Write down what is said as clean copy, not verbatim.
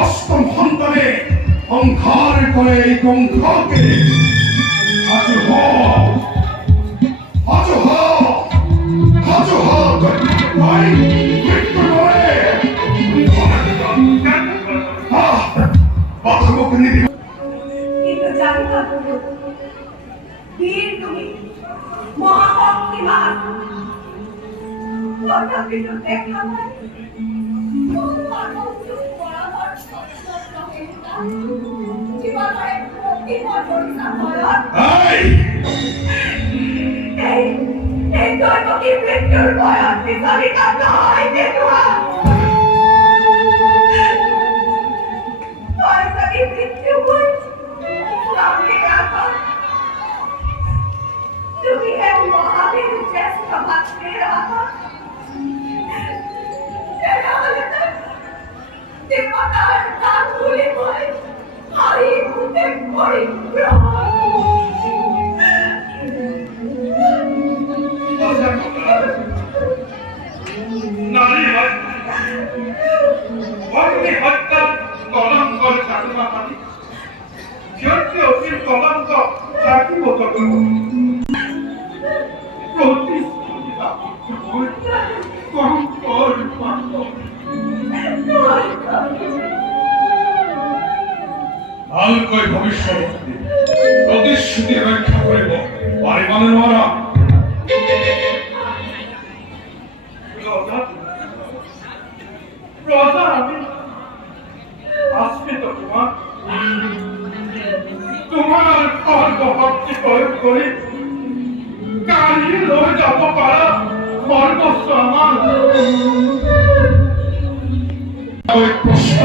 অষ্টম সন্তানে সংহার করে এই কংসকে আজ মৃত্যু করে কিন্তু জানি না বীর তুমি মহাশক্তিমান কিন্তু দেখলাম মৃত্যুর বয়স বিচারিকা নয় দেখুয়া তুমি এক মহাবীর জ্যেষ্ঠ ভাতৃর আহা দেবতার নাম ভুলে বলে হারি মুখে পরিগ্রহণ নারী হত্যা কলঙ্কর চাকমা পাতি ঝিয়টি অতির কলঙ্ক থাকিব তখন ভালকৈ ভবিষ্যৎ প্রতিশ্রুতি রক্ষা করিব পারিবারের মারা প্রজা আমি আশ্রিত তোমার কর্ম ভক্তি প্রয়োগ করি কালি লয়ে যাব পারা সর্বস্ব আমার প্রশ্ন